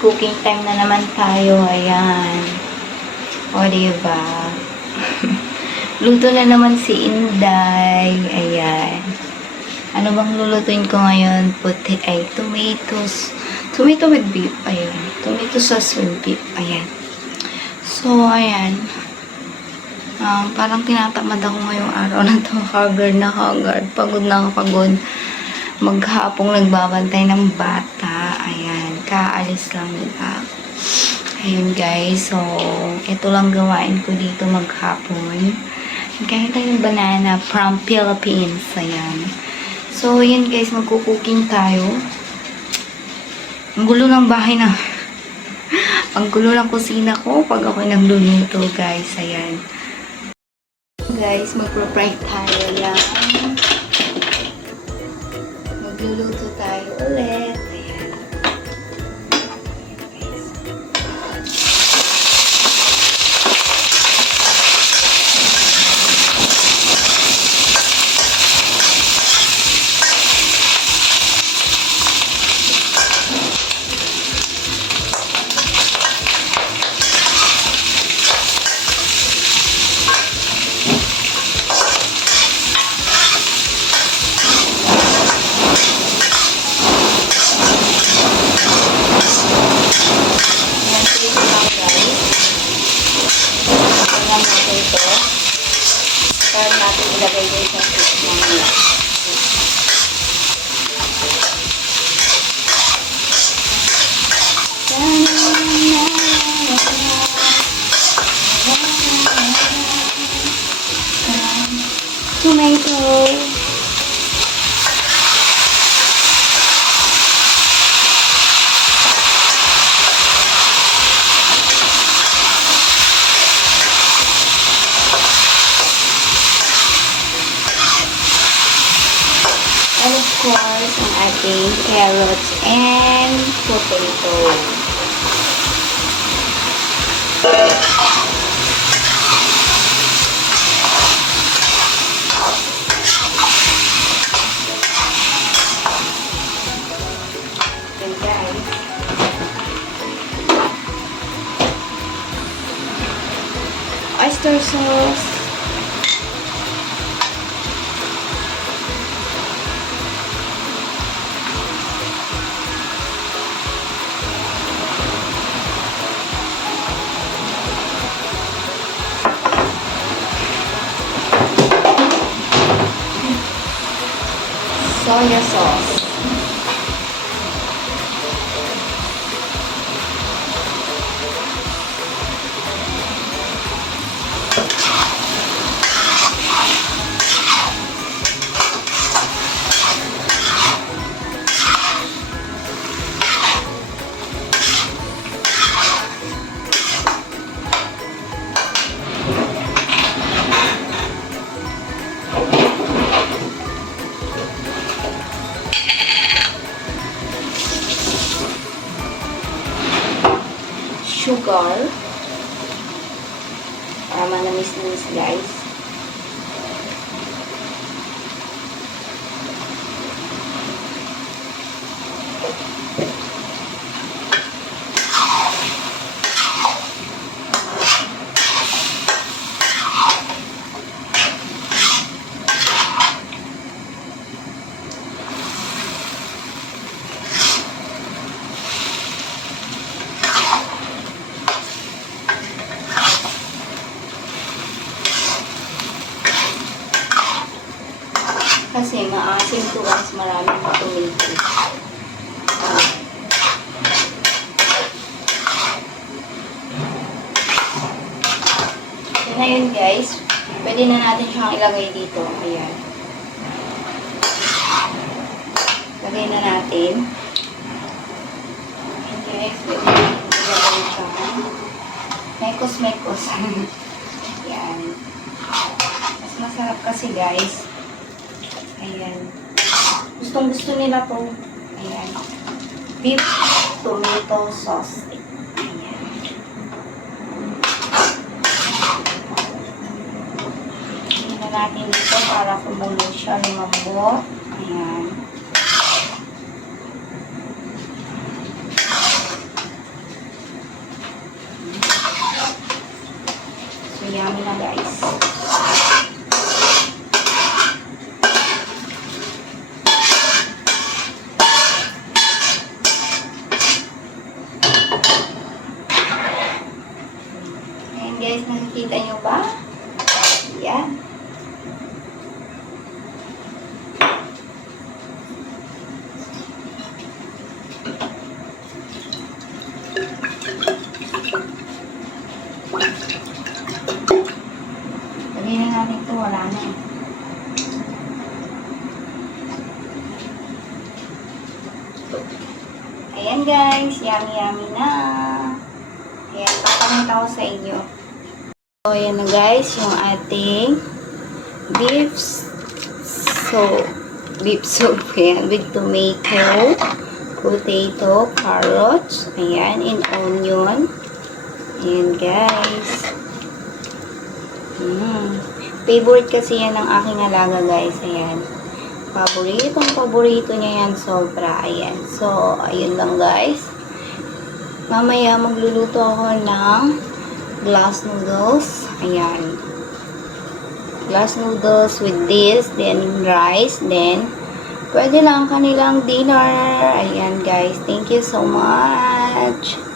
cooking time na naman tayo. Ayan. O, diba? Luto na naman si Inday. Ayan. Ano bang lulutuin ko ngayon? Puti ay tomatoes. Tomato with beef. Ayan. Tomato sauce with beef. Ayan. So, ayan. Um, parang tinatamad ako ngayong araw na to. Haggard na haggard. Pagod na ako pagod. Maghapong nagbabantay ng bata. Ayan. Kaalis lang nila. Ayun guys. So, ito lang gawain ko dito maghapon. Kahit tayong banana from Philippines. Ayan. So, yun guys. Magkukuking tayo. Ang gulo ng bahay na. Ang gulo ng kusina ko pag ako nagluluto guys. Ayan guys, magpro-fry tayo lang. Magluluto tayo ulit. Ito. Para natin ilagay din sa soup mamaya. Ating carrots and potato. Yan guys. Oyster sauce. Soya sauce. Sugar. Para manamis-namis guys. Kasi maasim to guys, maraming tomato. So, na yun guys, pwede na natin siyang ilagay dito. Ayan. Lagay na natin. Ayan guys, pwede na ilagay siya. Mekos-mekos. Ayan. Mas masarap kasi guys. Ayan. Gustong gusto nila to. Ayan. Beef tomato sauce. Ayan. Natin dito para kumulo siya lumambot. Ayan. So, yummy na guys. guys. Nakikita nyo ba? Yan. Lagay na natin ito. Wala na eh. Ayan guys, yummy yummy na. Ayan, papakita ko sa inyo. So, ayan na guys, yung ating beef soup. Beef soup, ayan, with tomato, potato, carrots, ayan, and onion. Ayan guys. Mm. Favorite kasi yan ng aking alaga guys, ayan. Paboritong paborito niya yan sobra. Ayan. So, ayun lang guys. Mamaya magluluto ako ng glass noodles. Ayan. Glass noodles with this, then rice, then pwede lang kanilang dinner. Ayan guys. Thank you so much.